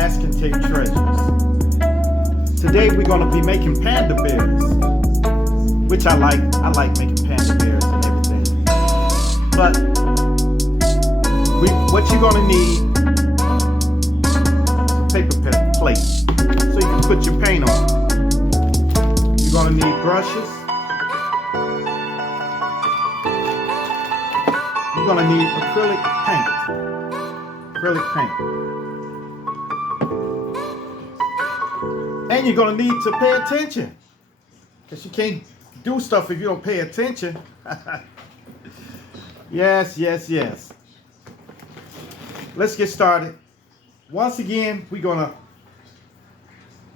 masking tape treasures. Today we're going to be making Panda Bears, which I like. I like making Panda Bears and everything. But what you're going to need is a paper plate so you can put your paint on. You're going to need brushes. You're going to need acrylic paint. Acrylic paint. And you're going to need to pay attention, because you can't do stuff if you don't pay attention. Yes. Let's get started. Once again, we're going to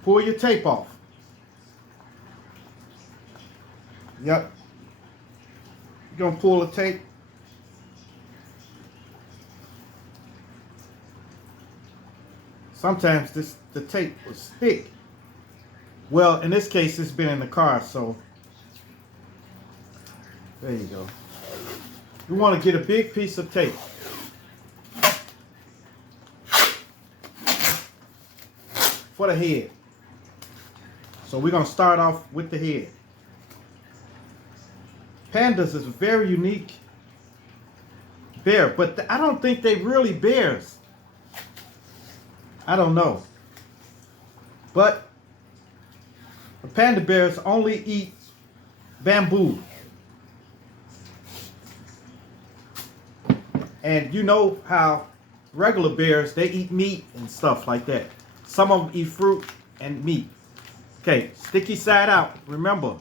pull your tape off. Yep. You're going to pull the tape. Sometimes the tape was thick. Well, in this case, it's been in the car, so there you go. You want to get a big piece of tape. For the head. So we're going to start off with the head. Pandas is a very unique bear, but I don't think they really bears. I don't know. But the panda bears only eat bamboo. And you know how regular bears, they eat meat and stuff like that. Some of them eat fruit and meat. Okay, sticky side out. Remember,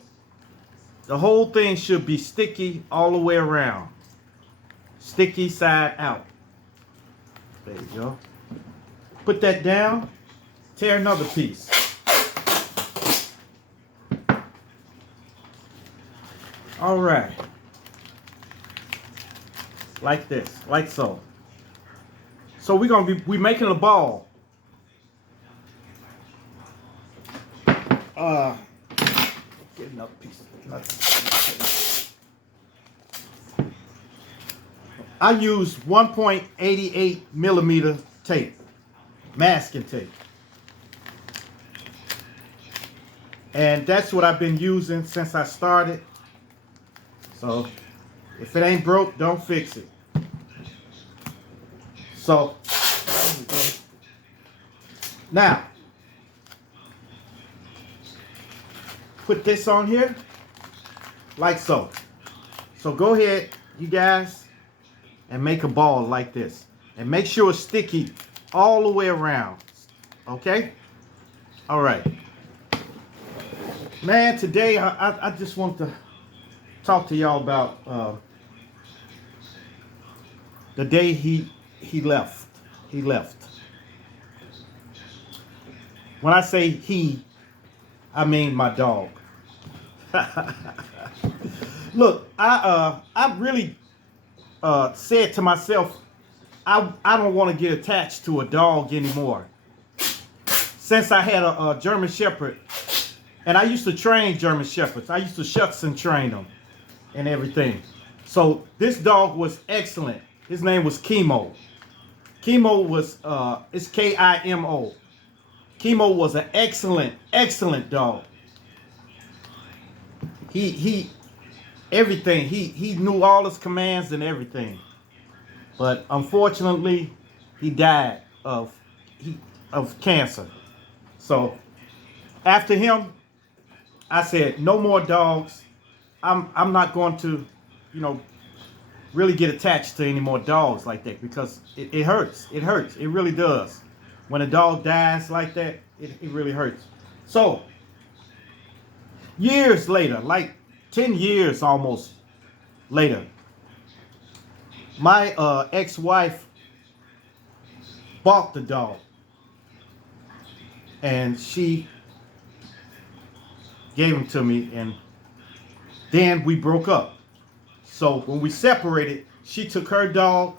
the whole thing should be sticky all the way around. Sticky side out. There you go. Put that down. Tear another piece. All right. Like this, like so. So we're making a ball. Get another piece. I use 1.88 millimeter tape, masking tape. And that's what I've been using since I started. So if it ain't broke, don't fix it. So now put this on here like so. So go ahead, you guys, and make a ball like this. And make sure it's sticky all the way around. Okay? All right. Man, today I just want to talk to y'all about the day he left. He left. When I say he, I mean my dog. Look, I really said to myself, I don't want to get attached to a dog anymore. Since I had a German Shepherd, and I used to train German Shepherds. I used to shuts and train them and everything. So this dog was excellent. His name was Chemo. Chemo was, it's K-I-M-O. Chemo was an excellent dog. He everything. He knew all his commands and everything. But unfortunately, he died of cancer. So after him, I said, no more dogs. I'm not going to, really get attached to any more dogs like that, because it hurts. It hurts. It really does. When a dog dies like that, it really hurts. So years later, like 10 years almost later, my ex-wife bought the dog, and she gave him to me, and then we broke up. So when we separated, she took her dog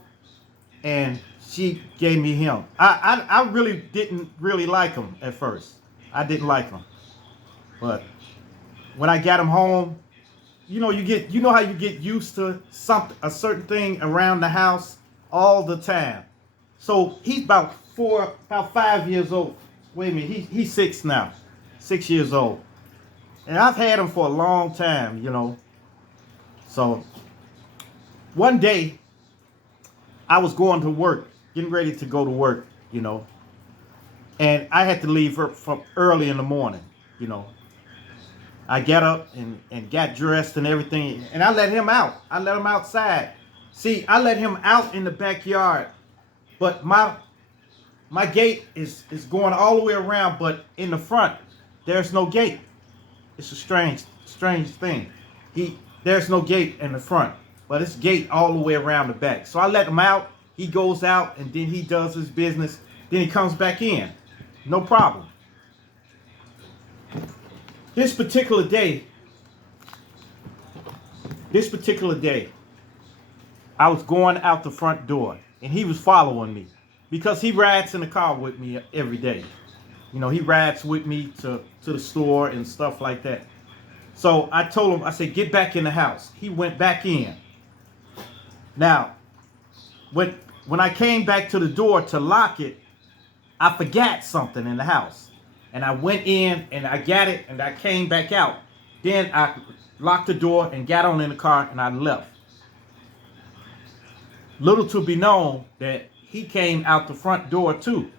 and she gave me him. I really didn't like him at first. I didn't like him. But when I got him home, you know how you get used to a certain thing around the house all the time. So he's about 5 years old. Wait a minute, he's 6 now, 6 years old. And I've had him for a long time, you know. So one day I was going to work, getting ready to go to work, you know. And I had to leave from early in the morning, you know. I got up and got dressed and everything, and I let him out. I let him outside. See, I let him out in the backyard, but my gate is going all the way around, but in the front, there's no gate. It's a strange thing. There's no gate in the front, but it's gate all the way around the back. So I let him out. He goes out, and then he does his business. Then he comes back in. No problem. This particular day, I was going out the front door, and he was following me because he rides in the car with me every day. You know, he rides with me to the store and stuff like that. So I told him, I said, get back in the house. He went back in. Now, when I came back to the door to lock it, I forgot something in the house. And I went in and I got it and I came back out. Then I locked the door and got on in the car and I left. Little to be known that he came out the front door too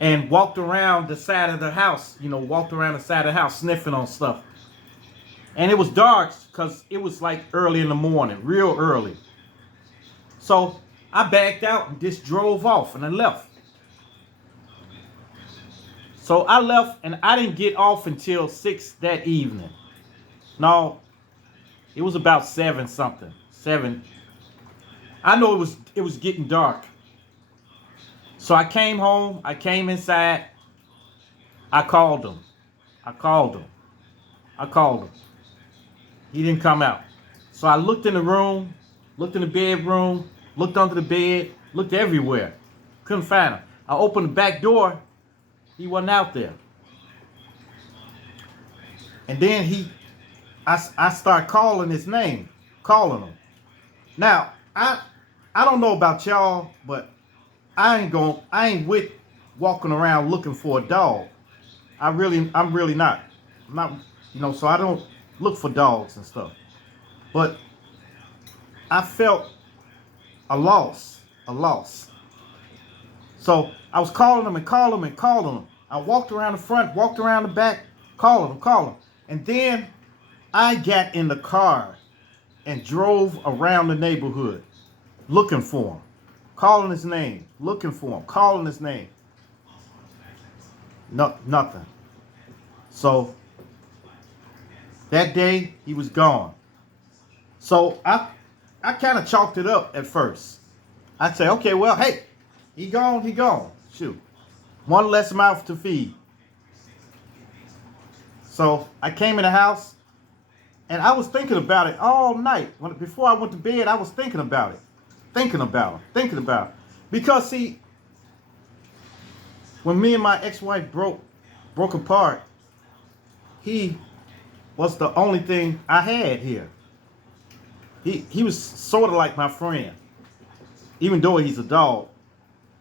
and walked around the side of the house, you know, walked around the side of the house sniffing on stuff. And it was dark because it was like early in the morning, real early. So I backed out and just drove off and I left. So I left and I didn't get off until 6 that evening. No, it was about 7 something. 7. I know it was getting dark. So I came home, I came inside, I called him. He didn't come out. So I looked in the room, looked in the bedroom, looked under the bed, looked everywhere. Couldn't find him. I opened the back door. He wasn't out there. And then I started calling his name, calling him. Now, I don't know about y'all, but I ain't with walking around looking for a dog. I'm really not. I'm not, you know, so I don't look for dogs and stuff. But I felt a loss. So I was calling him. I walked around the front, walked around the back, calling him. And then I got in the car and drove around the neighborhood looking for him, calling his name, looking for him, calling his name. No, nothing. So that day he was gone. So I kind of chalked it up at first. I'd say, okay, well, hey, he gone. Shoot. One less mouth to feed. So I came in the house and I was thinking about it all night. Before I went to bed, I was thinking about it. Thinking about it. Because see, when me and my ex-wife broke apart, he was the only thing I had here. He was sort of like my friend. Even though he's a dog.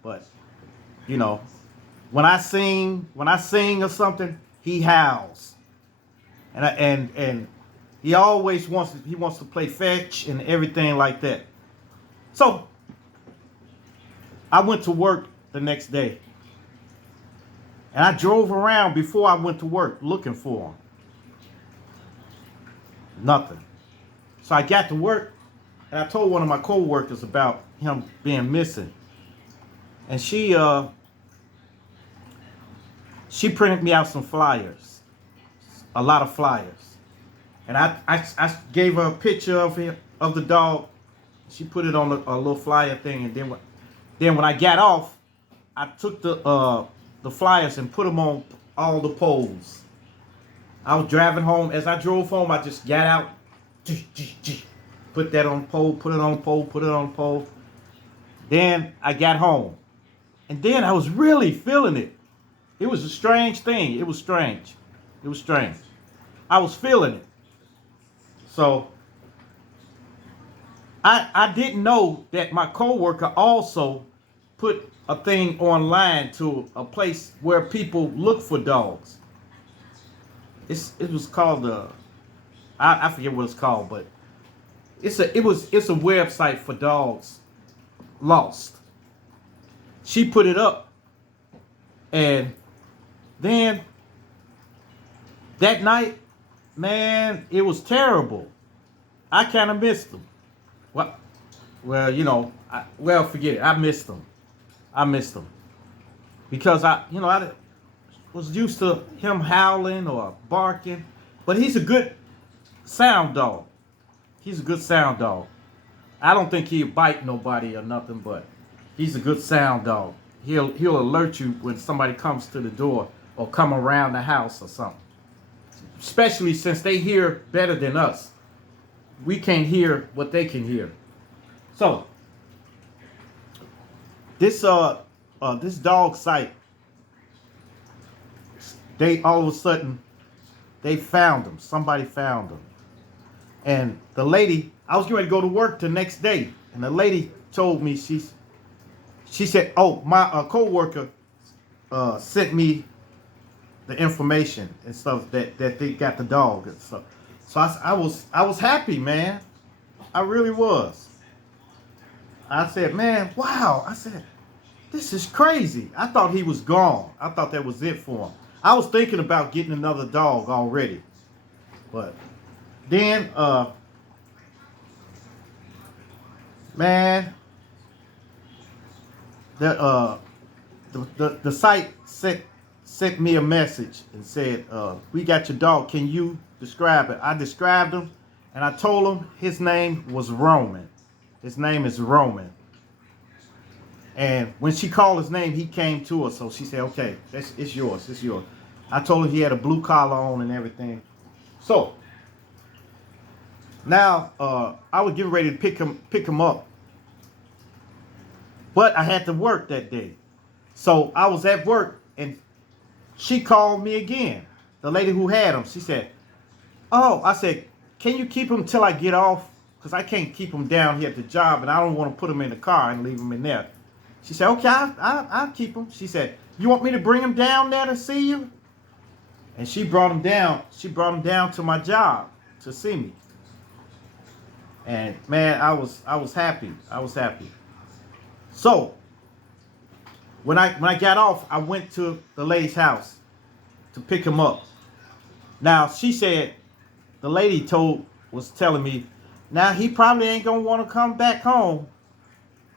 But, you know, when I sing or something, he howls. And he always wants to play fetch and everything like that. So I went to work the next day. And I drove around before I went to work looking for him. Nothing. So I got to work and I told one of my co-workers about him being missing. And she printed me out some flyers, a lot of flyers. And I gave her a picture of the dog. She put it on a little flyer thing. And then when I got off, I took the flyers and put them on all the poles. I was driving home. As I drove home, I just got out, put that on pole, put it on pole. Then I got home. And then I was really feeling it. It was a strange thing. It was strange. I was feeling it. So I didn't know that my coworker also put a thing online to a place where people look for dogs. It was called I forget what it's called, but it's a website for dogs lost. She put it up, and then that night, man, it was terrible. I kind of missed them. Well, you know, forget it. I missed them. Because I was used to him howling or barking, but he's a good sound dog. I don't think he'll bite nobody or nothing, but he's a good sound dog. He'll alert you when somebody comes to the door or come around the house or something. Especially since they hear better than us. We can't hear what they can hear. So this dog site, they all of a sudden they found him. Somebody found him. And the lady, I was getting ready to go to work the next day, and the lady told me, she said, "Oh, my coworker sent me the information and stuff that they got the dog and stuff." So I was happy, man. I really was. I said, "Man, wow!" I said, "This is crazy." I thought he was gone. I thought that was it for him. I was thinking about getting another dog already, but then, man, the site sent me a message and said, "We got your dog. Can you describe it?" I described him, and I told him his name was Roman. His name is Roman. And when she called his name, he came to her. So she said, "Okay, it's yours. It's yours." I told her he had a blue collar on and everything. So now I was getting ready to pick him up, but I had to work that day. So I was at work, and she called me again. The lady who had him, she said, "Oh," I said, "Can you keep him till I get off? Because I can't keep him down here at the job, and I don't want to put him in the car and leave him in there." She said, "Okay, I'll keep him." She said, "You want me to bring him down there to see you?" And she brought him down. She brought him down to my job to see me. And man, I was happy. I was happy. So when I got off, I went to the lady's house to pick him up. Now she said, the lady was telling me, now he probably ain't gonna want to come back home.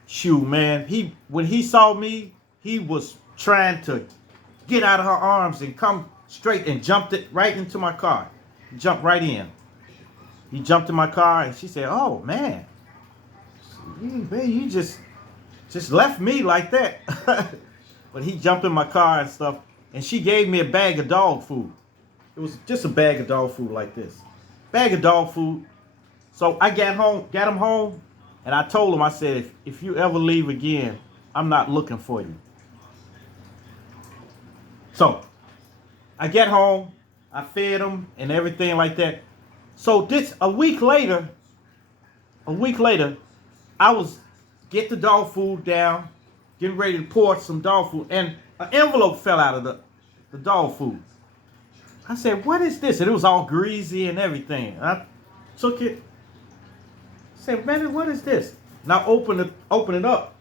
Shoot, man, when he saw me, he was trying to get out of her arms and come straight, and jumped it right into my car. He jumped right in. He jumped in my car, and she said, "Oh man, you just left me like that." But he jumped in my car and stuff, and she gave me a bag of dog food. It was just a bag of dog food like this. Bag of dog food. So I got him home, and I told him, I said, if you ever leave again, I'm not looking for you. So I get home, I fed him and everything like that. So a week later, I was get the dog food down, getting ready to pour some dog food, and an envelope fell out of the dog food. I said, "What is this?" And it was all greasy and everything. I took it, said, "Man, what is this?" And I opened it up,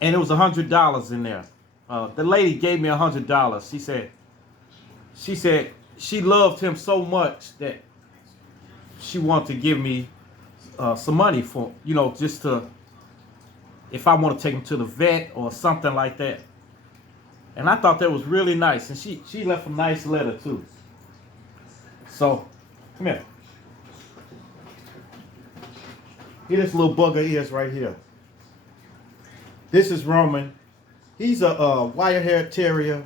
and it was $100 in there. The lady gave me $100. She said she loved him so much that she wanted to give me some money for, just to, if I want to take him to the vet or something like that. And I thought that was really nice. And she left a nice letter too. So, come here. Here, this little bugger is right here. This is Roman. He's a wire-haired terrier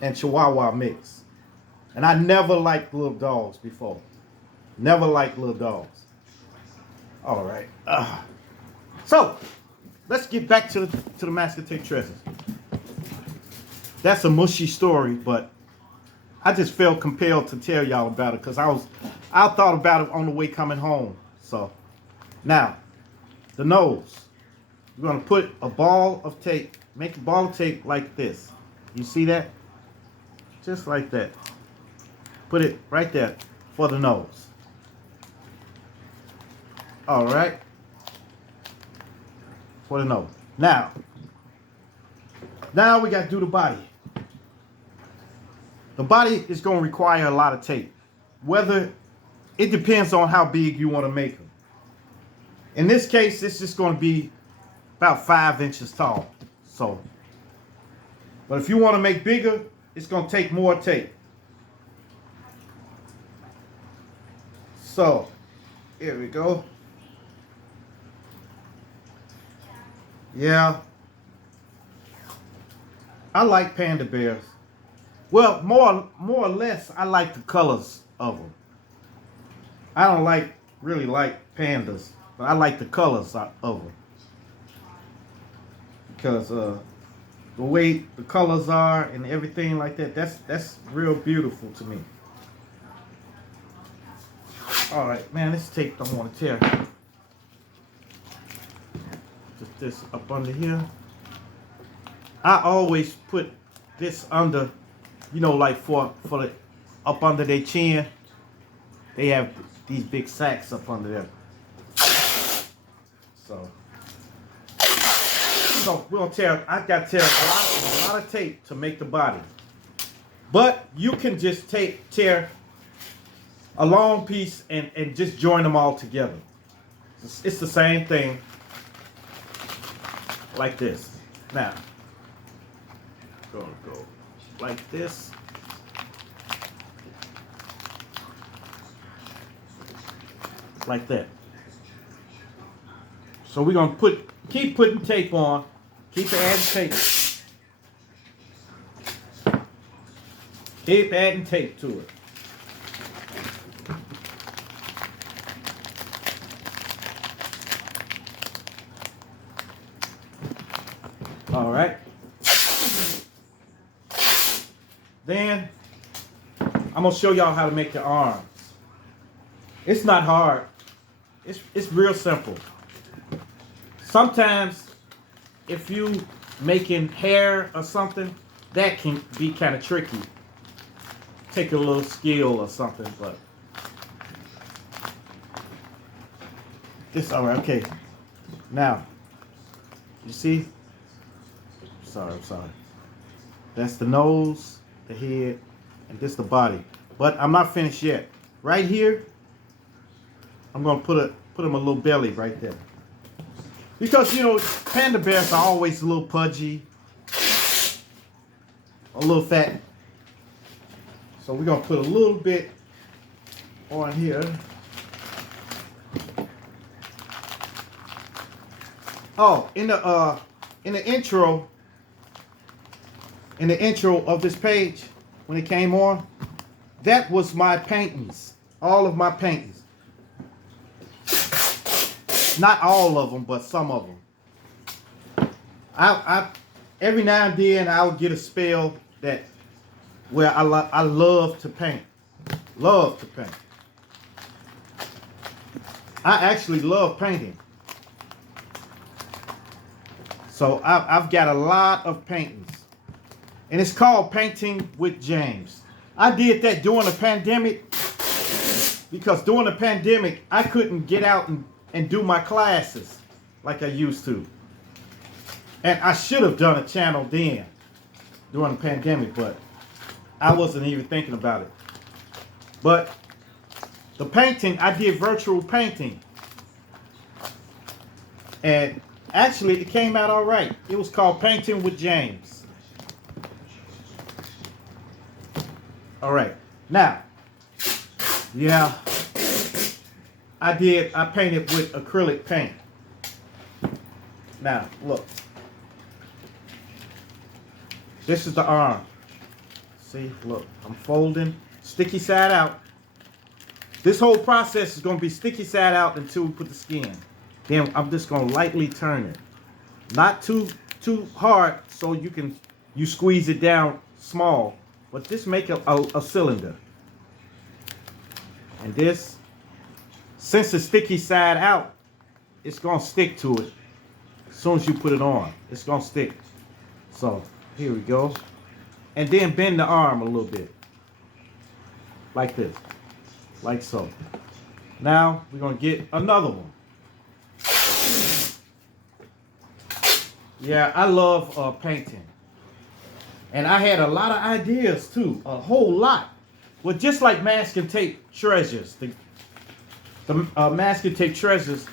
and Chihuahua mix. And I never liked little dogs before. Never liked little dogs. All right. So, let's get back to the Mascotate Treasures. That's a mushy story, but I just felt compelled to tell y'all about it because I thought about it on the way coming home. So, now, the nose. You're going to put a ball of tape, make a ball of tape like this. You see that? Just like that. Put it right there for the nose. All right. For the nose. Now we got to do the body. The body is going to require a lot of tape. Whether it depends on how big you want to make them. In this case, it's just going to be about 5 inches tall. So, but if you want to make bigger, it's going to take more tape. So, here we go. Yeah. I like Panda Bears. Well, more or less, I like the colors of them. I don't really like pandas, but I like the colors of them. Because the way the colors are and everything like that, that's real beautiful to me. All right, man, this tape don't want to tear. Just this up under here. I always put this under, you know, like for the up under their chin. They have these big sacks up under there. So we're gonna tear. I got to tear a lot of tape to make the body. But you can just tear a long piece and just join them all together. It's the same thing, like this. Now, gonna go like this. Like that. So we're gonna keep putting tape on, keep adding tape. Keep adding tape to it. All right. Then I'm gonna show y'all how to make the arms. It's not hard. It's real simple. Sometimes if you making hair or something, that can be kind of tricky. Take a little skill or something, but this all right. Okay. Now, you see? I'm sorry. That's the nose, the head, and this the body. But I'm not finished yet. Right here, I'm gonna put him a little belly right there. Because you know, Panda Bears are always a little pudgy, a little fat. So we're gonna put a little bit on here. Oh, in the intro of this page, when it came on, that was my paintings. All of my paintings. Not all of them, but some of them. I every now and then I'll get a spell that where I love to paint. Love to paint. I actually love painting. So I've got a lot of paintings. And it's called Painting with James. I did that during the pandemic because during the pandemic I couldn't get out and do my classes like I used to. And I should have done a channel then during the pandemic, but I wasn't even thinking about it. But the painting, I did virtual painting. And actually it came out all right. It was called Painting with James. All right. Now, yeah, I painted with acrylic paint. Now, look. This is the arm. See, look, I'm folding, sticky side out. This whole process is going to be sticky side out until we put the skin. Then I'm just going to lightly turn it. Not too hard so you squeeze it down small, but just make a cylinder. And this, since it's sticky side out, it's going to stick to it. As soon as you put it on, it's gonna stick. So here we go. And then bend the arm a little bit. Like this. Like so. Now we're gonna get another one. Yeah, I love painting. And I had a lot of ideas too, a whole lot. Well, just like masking tape treasures, the masking tape treasures,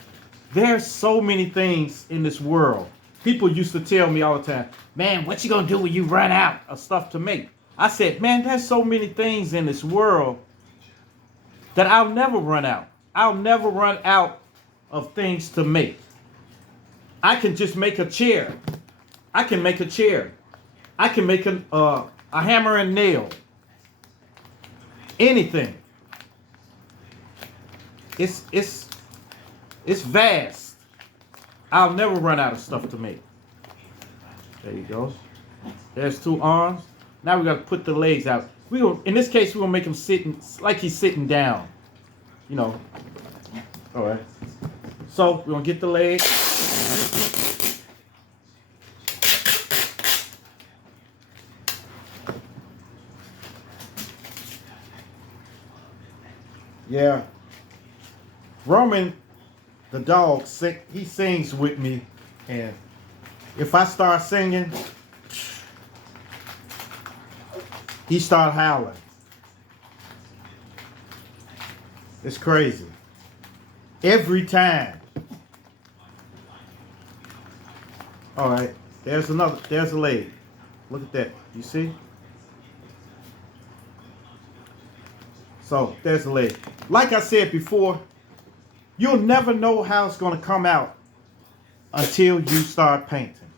there's so many things in this world. People used to tell me all the time, man, what you gonna do when you run out of stuff to make? I said, man, there's so many things in this world that I'll never run out. I'll never run out of things to make. I can just make a chair. I can make a chair. I can make a hammer and nail. Anything. It's vast. I'll never run out of stuff to make. There you go. There's two arms. Now we got to put the legs out. In this case, we're gonna make him sitting like he's sitting down. You know. All right. So we're gonna get the leg. Yeah. Roman, the dog, he sings with me, and if I start singing, he start howling. It's crazy. Every time. All right. There's a leg. Look at that. You see? So there's a leg. Like I said before, you'll never know how it's going to come out until you start painting.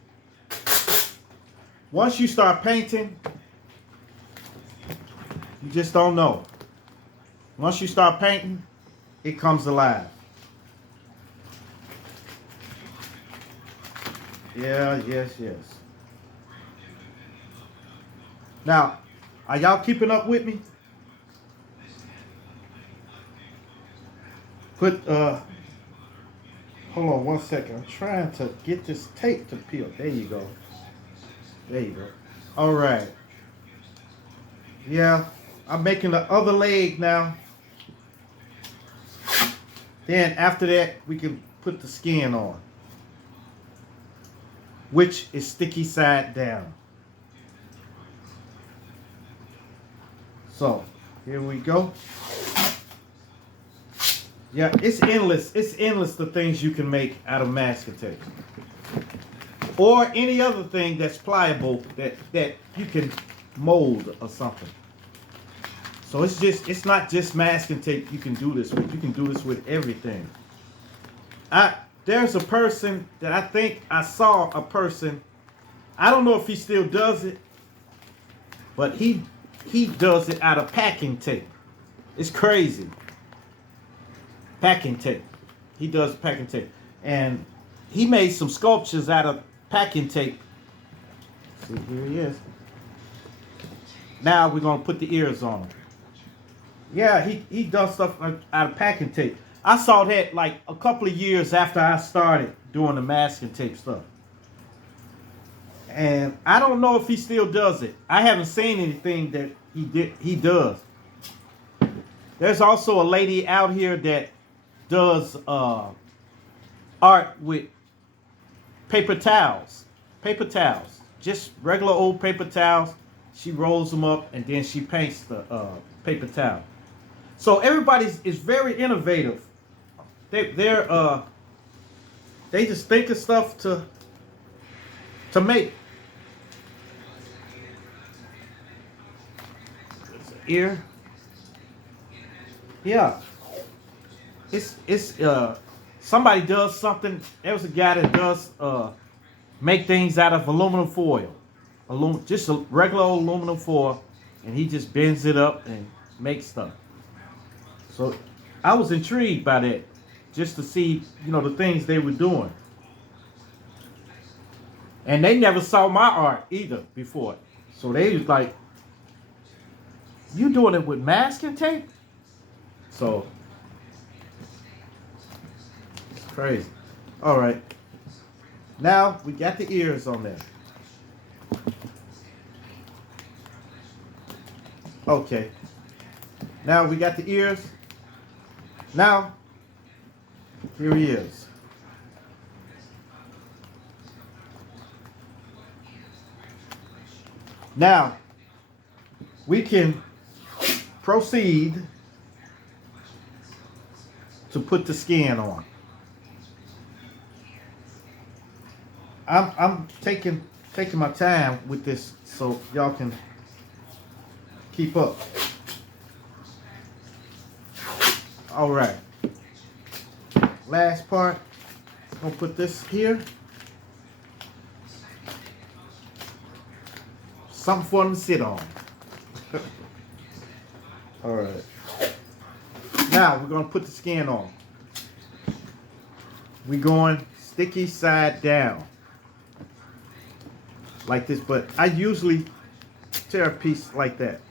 Once you start painting, you just don't know. Once you start painting, it comes alive. Yeah, yes. Now, are y'all keeping up with me? Hold on one second. I'm trying to get this tape to peel. There you go. There you go. All right. Yeah, I'm making the other leg now. Then after that, we can put the skin on, which is sticky side down. So, here we go. Yeah, it's endless. It's endless the things you can make out of masking tape. Or any other thing that's pliable that you can mold or something. So it's not just masking tape you can do this with. You can do this with everything. There's a person that I think I saw a person. I don't know if he still does it, but he does it out of packing tape. It's crazy. Packing tape. He does packing tape. And he made some sculptures out of packing tape. See, here he is. Now we're going to put the ears on him. Yeah, he does stuff out of packing tape. I saw that like a couple of years after I started doing the masking tape stuff. And I don't know if he still does it. I haven't seen anything that he does. There's also a lady out here that does art with paper towels. Paper towels. Just regular old paper towels. She rolls them up and then she paints the paper towel. So everybody is very innovative. They just think of stuff to make. There's an ear. Yeah. It's somebody does something. There's a guy that does make things out of aluminum foil. Just a regular old aluminum foil, and he just bends it up and makes stuff. So I was intrigued by that, just to see, the things they were doing. And they never saw my art either before. So they was like, you doing it with masking tape? So it's crazy. All right. Now we got the ears on there. Okay. Now we got the ears. Now, here he is. Now, we can proceed to put the skin on. I'm taking my time with this so y'all can keep up. All right. Last part. I'm gonna put this here. Something for them to sit on. All right. Now we're gonna put the skin on. We're going sticky side down. Like this, but I usually tear a piece like that.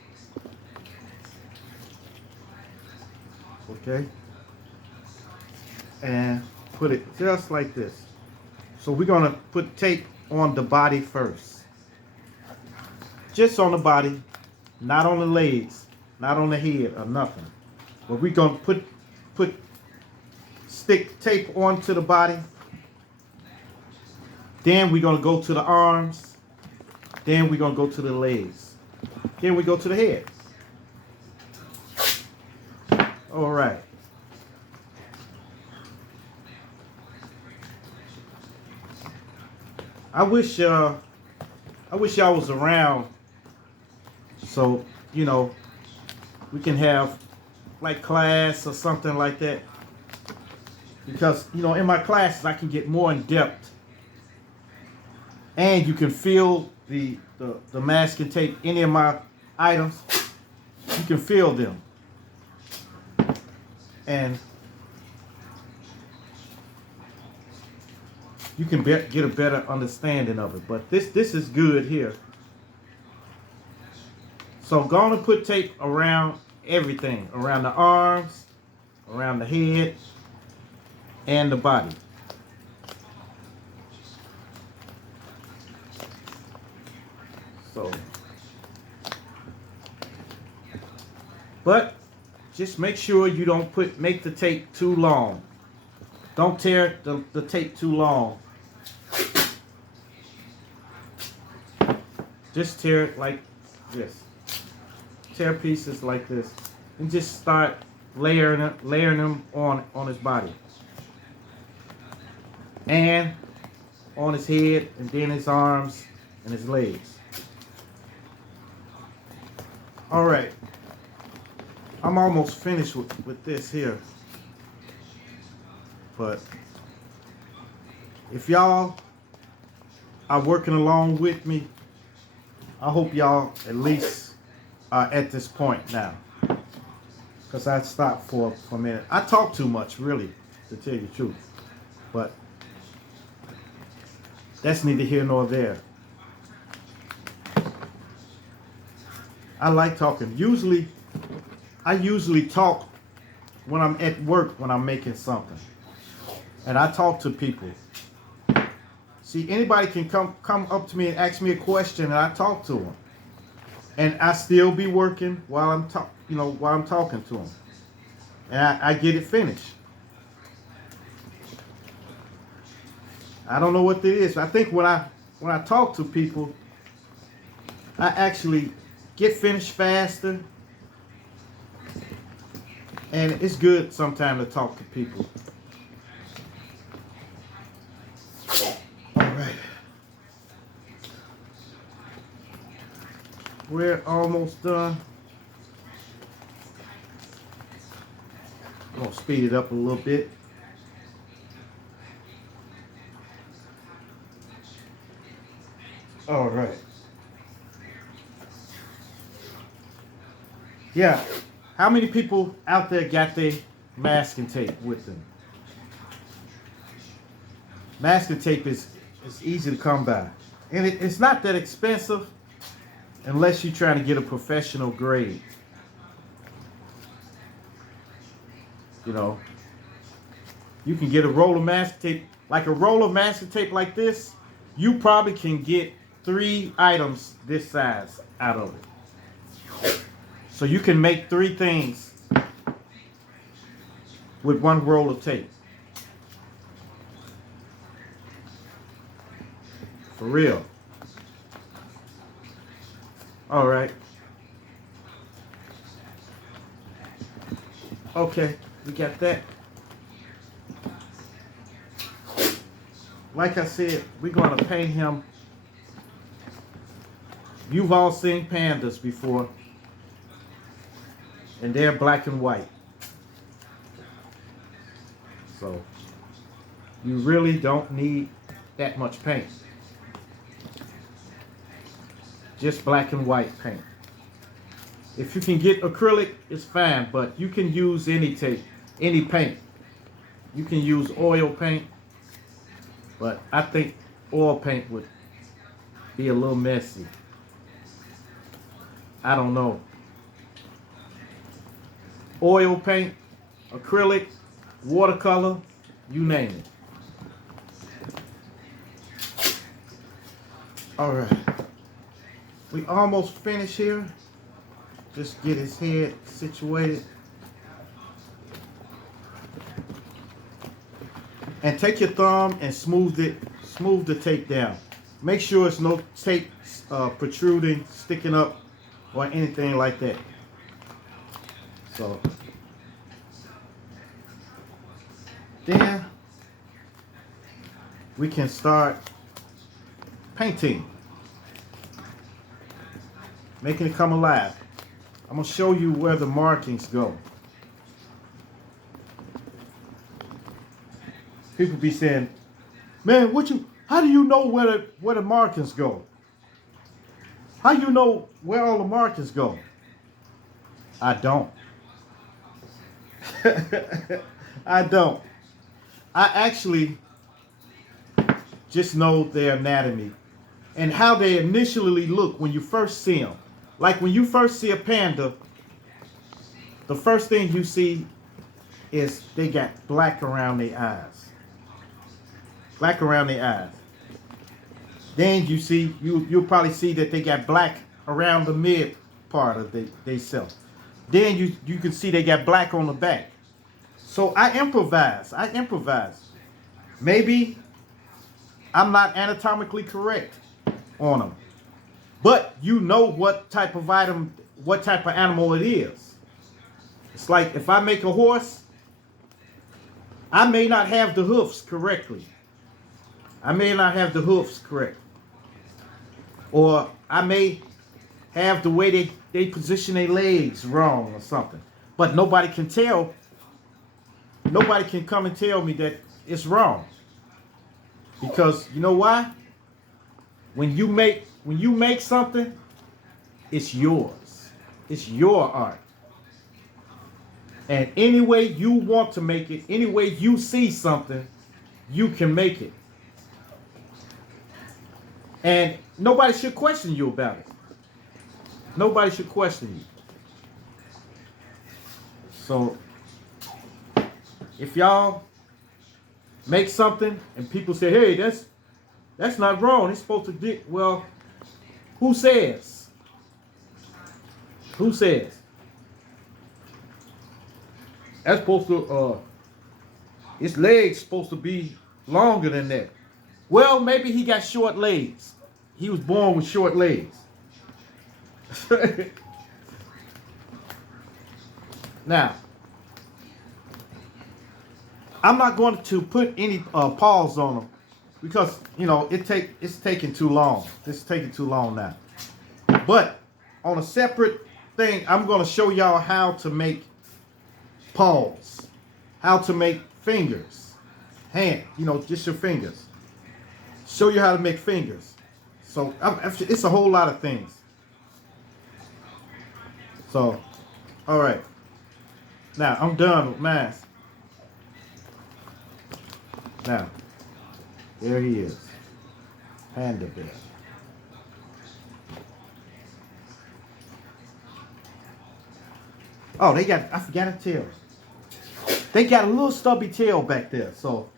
Okay? And put it just like this. So we're gonna put tape on the body first. Just on the body, not on the legs, not on the head or nothing. But we're gonna stick tape onto the body. Then we're gonna go to the arms. Then we're gonna go to the legs. Then we go to the head. All right. I wish y'all was around, so you know we can have like class or something like that. Because you know in my classes I can get more in depth, and you can feel the masking tape, any of my items, you can feel them. And you can get a better understanding of it. But this is good here. So I'm going to put tape around everything, around the arms, around the head, and the body. So, but just make sure you don't make the tape too long. Don't tear the tape too long. Just tear it like this. Tear pieces like this, and just start layering them on his body, and on his head, and then his arms and his legs. All right, I'm almost finished with this here. But if y'all are working along with me, I hope y'all at least are at this point now. Because I stopped for a minute. I talk too much, really, to tell you the truth. But that's neither here nor there. I like talking. I usually talk when I'm at work, when I'm making something. And I talk to people. See, anybody can come up to me and ask me a question, and I talk to them. And I still be working while I'm talking to them. And I get it finished. I don't know what it is. I think when I talk to people, I actually get finished faster. And it's good sometimes to talk to people. All right. We're almost done. I'm going to speed it up a little bit. All right. Yeah. How many people out there got their masking tape with them? Masking tape is easy to come by. And it's not that expensive unless you're trying to get a professional grade. You know, you can get a roll of masking tape like a roll of masking tape like this, you probably can get 3 items this size out of it. So you can make 3 things with 1 roll of tape. For real. All right. Okay, we got that. Like I said, we're going to paint him. You've all seen pandas before, and they're black and white. So you really don't need that much paint. Just black and white paint. If you can get acrylic, it's fine, but you can use any tape, any paint. You can use oil paint, but I think oil paint would be a little messy. I don't know. Oil paint, acrylic, watercolor, you name it. All right. We almost finished here. Just get his head situated. And take your thumb and smooth the tape down. Make sure it's no tape protruding, sticking up, or anything like that. So then we can start painting, making it come alive. I'm gonna show you where the markings go. People be saying, "Man, how do you know where the markings go? How do you know where all the markings go?" I don't. I don't. I actually just know their anatomy and how they initially look when you first see them. Like when you first see a panda, the first thing you see is they got black around their eyes. Black around their eyes. Then you see, you'll probably see that they got black around the mid part of their self. Then you can see they got black on the back. So I improvise. Maybe I'm not anatomically correct on them. But you know what type of animal it is. It's like if I make a horse, I may not have the hoofs correctly. I may not have the hoofs correct. Or I may have the way they position their legs wrong or something. But nobody can tell. Nobody can come and tell me that it's wrong. Because you know why? When you make something, it's yours. It's your art. And any way you want to make it, any way you see something, you can make it. And nobody should question you about it. Nobody should question you. So, if y'all make something and people say, "Hey, that's not wrong. It's supposed to be," well, who says? Who says? That's supposed to, its legs supposed to be longer than that. Well, maybe he got short legs. He was born with short legs. Now, I'm not going to put any pause on them because, it's taking too long. It's taking too long now. But on a separate thing, I'm going to show y'all how to make paws, how to make fingers, hand, just your fingers. Show you how to make fingers. So it's a whole lot of things. So, all right. Now I'm done with mine. Now, there he is, Panda Bear. Oh, I forgot to tell. They got a little stubby tail back there, so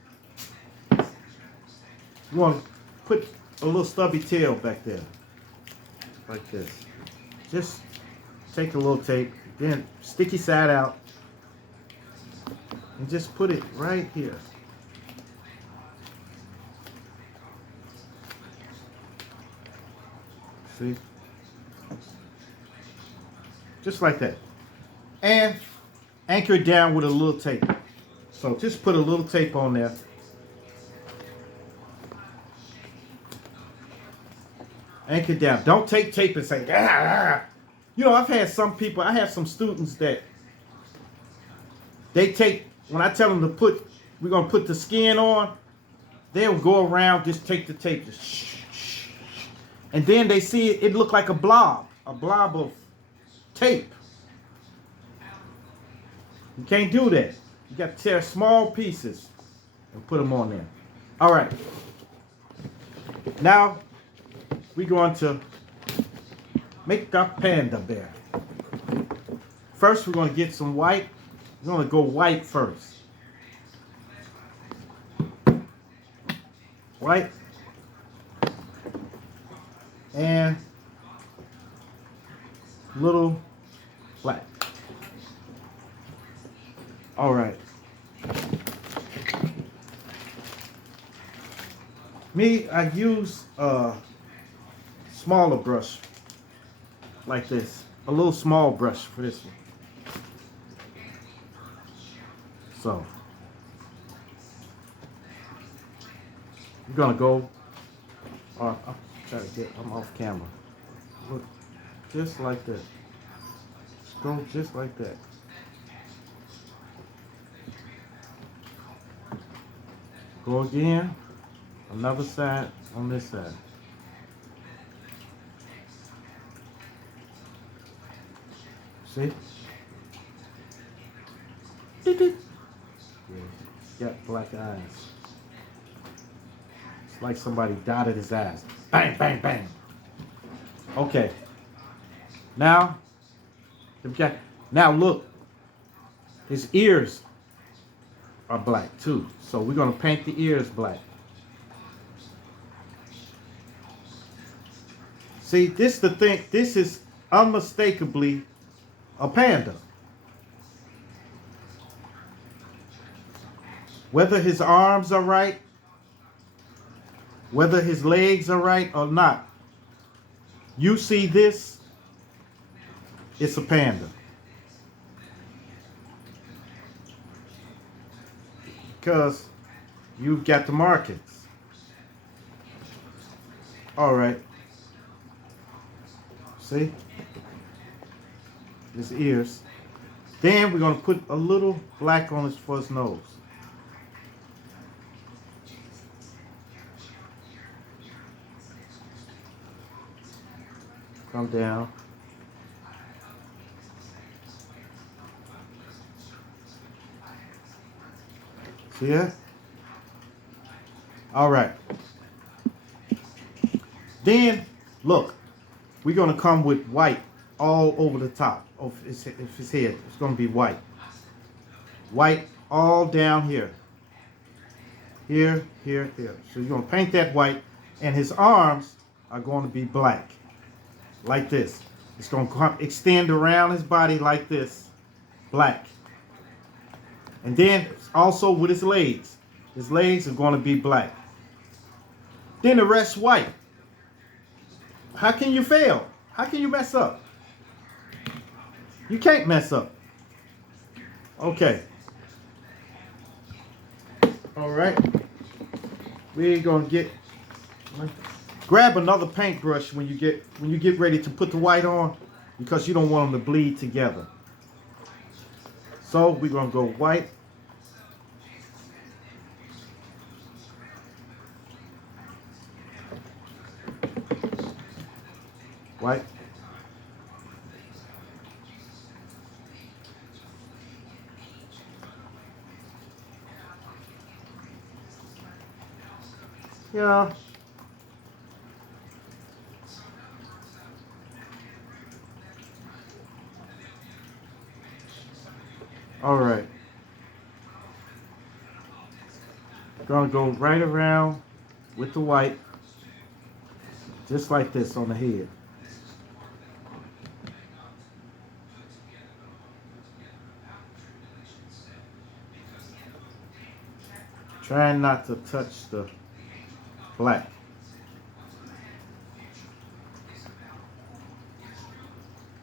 You want to put a little stubby tail back there, like this. Just take a little tape, then sticky side out, and just put it right here. See? Just like that. And anchor it down with a little tape. So just put a little tape on there. Anchor it down. Don't take tape and say, ah. You know, I've had some people, I have some students that they take, when I tell them to put, we're going to put the skin on, they'll go around, just take the tape, just shh, shh, shh. And then they see it look like a blob of tape. You can't do that. You got to tear small pieces and put them on there. All right. Now, we're going to make our Panda Bear. First, we're going to get some white. We're going to go white first. White. And little black. All right. Me, I use a smaller brush like this. A little small brush for this one. So, we're gonna go, I'll try to get, I'm off camera. Look, just like that. Just go just like that. Go again, another side on this side. See? Yeah, got black eyes. It's like somebody dotted his eyes. Bang, bang, bang. Okay. Now look. His ears are black too. So we're gonna paint the ears black. See, this is the thing. This is unmistakably a panda. Whether his arms are right, whether his legs are right or not, you see this, it's a panda. Because you've got the markings. All right. See? His ears. Then we're going to put a little black on for his nose. Come down. See that? All right. Then, look, we're going to come with white all over the top of his head. It's going to be white. White all down here. Here, here, here. So you're going to paint that white, and his arms are going to be black. Like this. It's going to come, extend around his body like this. Black. And then also with his legs. His legs are going to be black. Then the rest white. How can you fail? How can you mess up? You can't mess up. Okay. All right. We're going to get, grab another paintbrush when you get ready to put the white on, because you don't want them to bleed together. So we're going to go white. White. Yeah. All right. Gonna go right around with the white, just like this on the head. Trying not to touch the black.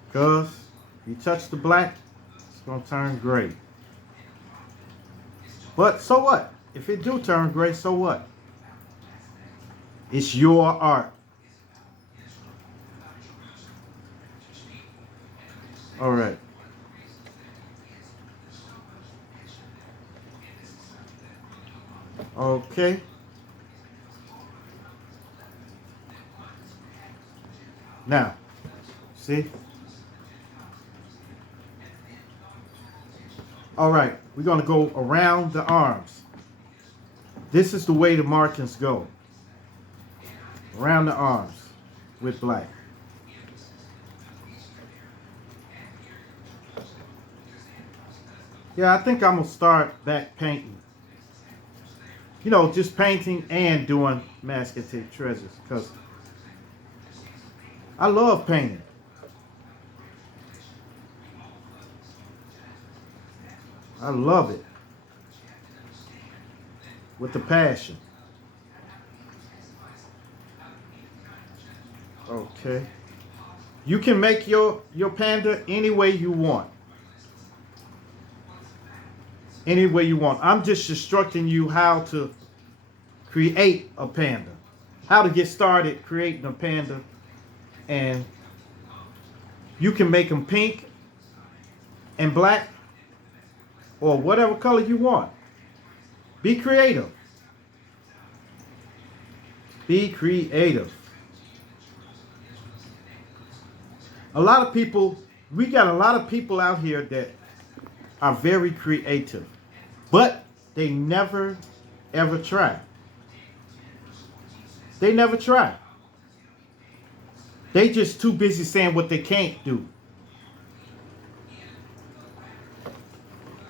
Because if you touch the black, it's going to turn gray. But so what? If it do turn gray, so what? It's your art. All right. Okay. Now, see? All right, we're going to go around the arms. This is the way the markings go. Around the arms with black. Yeah, I think I'm going to start back painting. You know, just painting and doing masking tape treasures, because I love painting. I love it with the passion. Okay. You can make your panda any way you want. Any way you want. I'm just instructing you how to create a panda. How to get started creating a panda. And you can make them pink and black or whatever color you want. Be creative. Be creative. A lot of people, we got a lot of people out here that are very creative, but they never ever try. They never try. They just too busy saying what they can't do.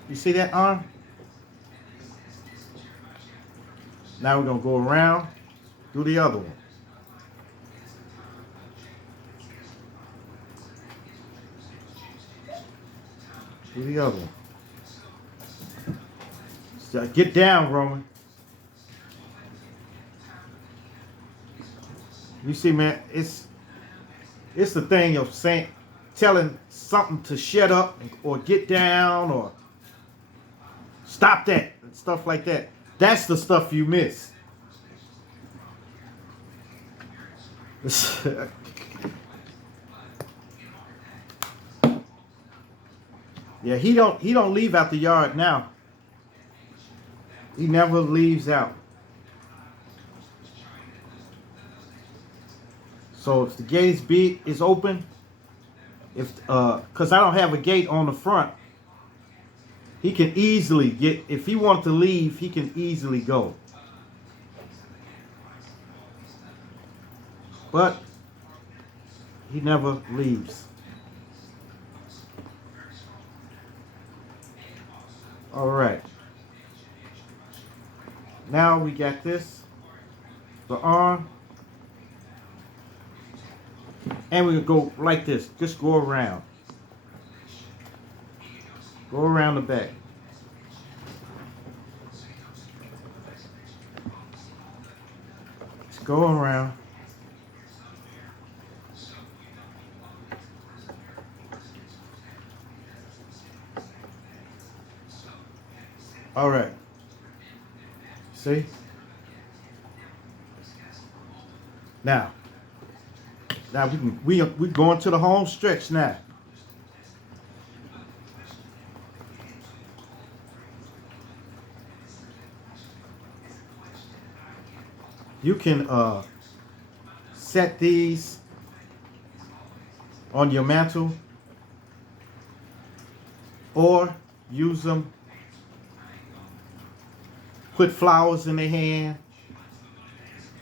You see that arm? Now we're going to go around, do the other one. Do the other one. So get down, Roman. You see, man, it's the thing of saying, telling something to shut up or get down or stop that and stuff like that. That's the stuff you miss. Yeah, he don't leave out the yard now. He never leaves out. So if the gate is open, because I don't have a gate on the front, he can easily get, if he wants to leave, he can easily go. But he never leaves. All right. Now we got this, the arm. And we're going to go like this. Just go around. Go around the back. Just go around. All right. See? Now we're going to the home stretch now. You can set these on your mantle or use them, put flowers in their hand,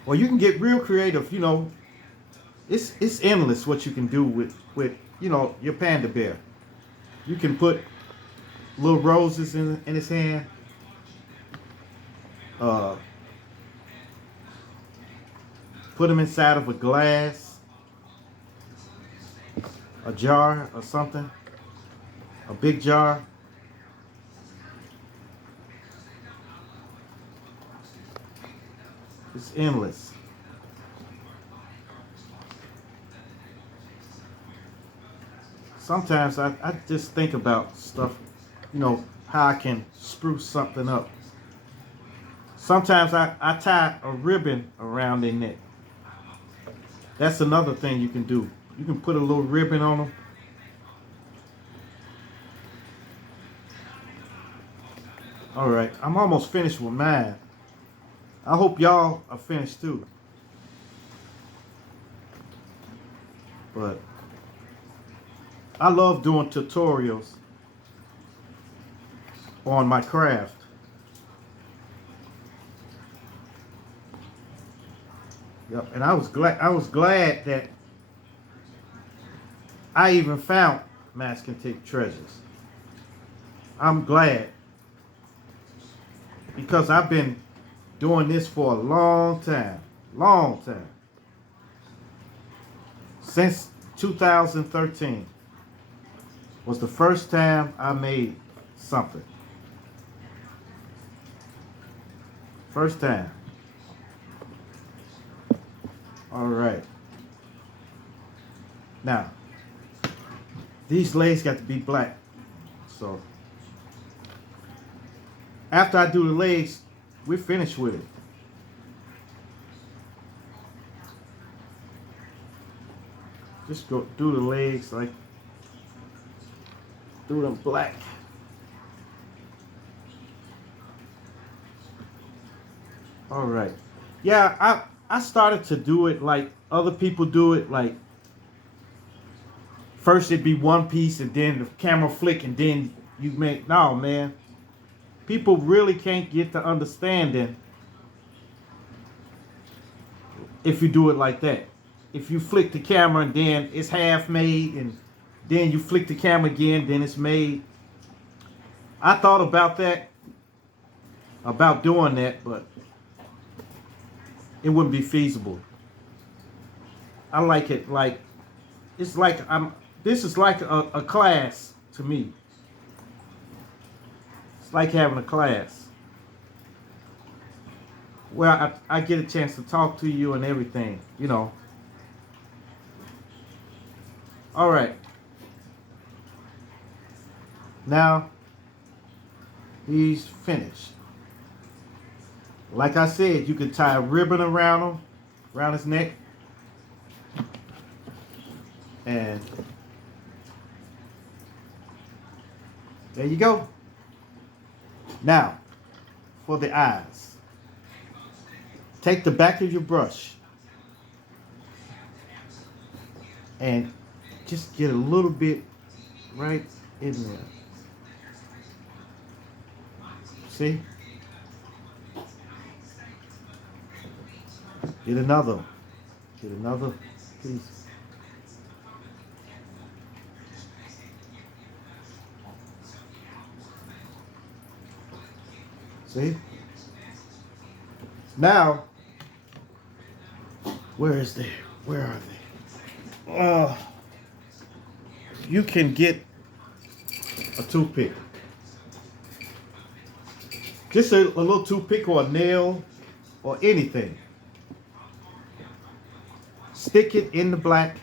or you can get real creative. You know, it's endless what you can do with you know, your Panda Bear. You can put little roses in his hand. Put them inside of a glass, a jar or something, a big jar. It's endless. Sometimes I just think about stuff, how I can spruce something up. Sometimes I tie a ribbon around their neck. That's another thing you can do. You can put a little ribbon on them. All right, I'm almost finished with mine. I hope y'all are finished too. But I love doing tutorials on my craft. Yep, and I was glad that I even found masking tape treasures. I'm glad because I've been doing this for a long time. Long time. Since 2013 was the first time I made something. First time. All right. Now, these legs got to be black. So, after I do the legs, we're finished with it. Just go do the legs like, do them black. All right. Yeah, I started to do it like other people do it. Like, first it'd be one piece and then the camera flick and then you make, no, man. People really can't get the understanding if you do it like that. If you flick the camera and then it's half made and then you flick the camera again, then it's made. I thought about that, about doing that, but it wouldn't be feasible. I like it like, it's like this is like a class to me. It's like having a class where I get a chance to talk to you and everything, All right. Now, he's finished. Like I said, you can tie a ribbon around him, around his neck. And there you go. Now, for the eyes. Take the back of your brush and just get a little bit right in there. See? Get another piece. See? Now, where is they? Where are they? You can get a toothpick. Just a little toothpick or a nail or anything. Stick it in the black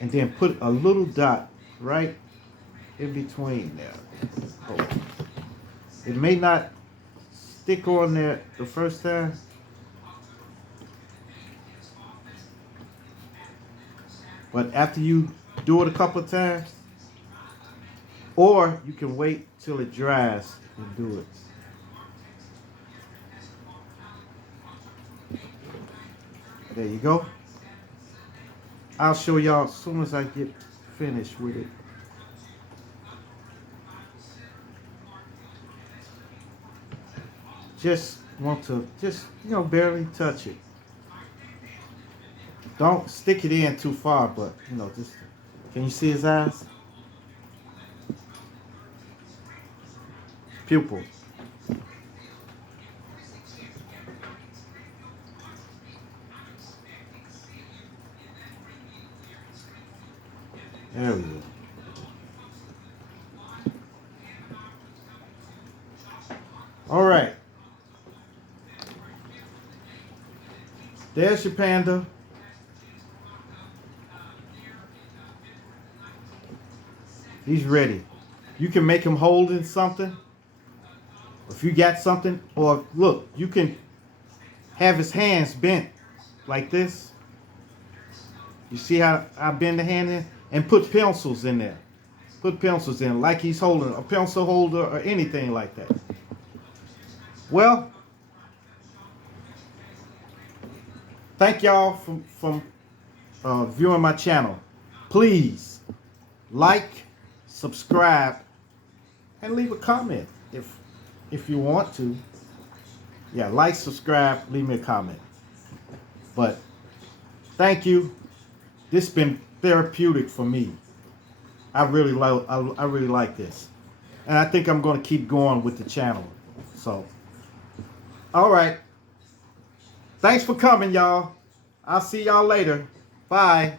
and then put a little dot right in between there. Oh. It may not stick on there the first time. But after you do it a couple of times, or you can wait till it dries and do it. There you go. I'll show y'all as soon as I get finished with it. Just want to, barely touch it. Don't stick it in too far, but, just, can you see his eyes? Pupil. There we go. All right. There's your panda. He's ready. You can make him holding something. If you got something, or look, you can have his hands bent like this. You see how I bend the hand in? And put pencils in there. Put pencils in, like he's holding a pencil holder or anything like that. Well, thank y'all from viewing my channel. Please like, subscribe, and leave a comment if you want to. Yeah, like, subscribe, leave me a comment. But thank you. This has been therapeutic for me. I really like this, and I think I'm going to keep going with the channel. So, all right. Thanks for coming, y'all. I'll see y'all later. Bye.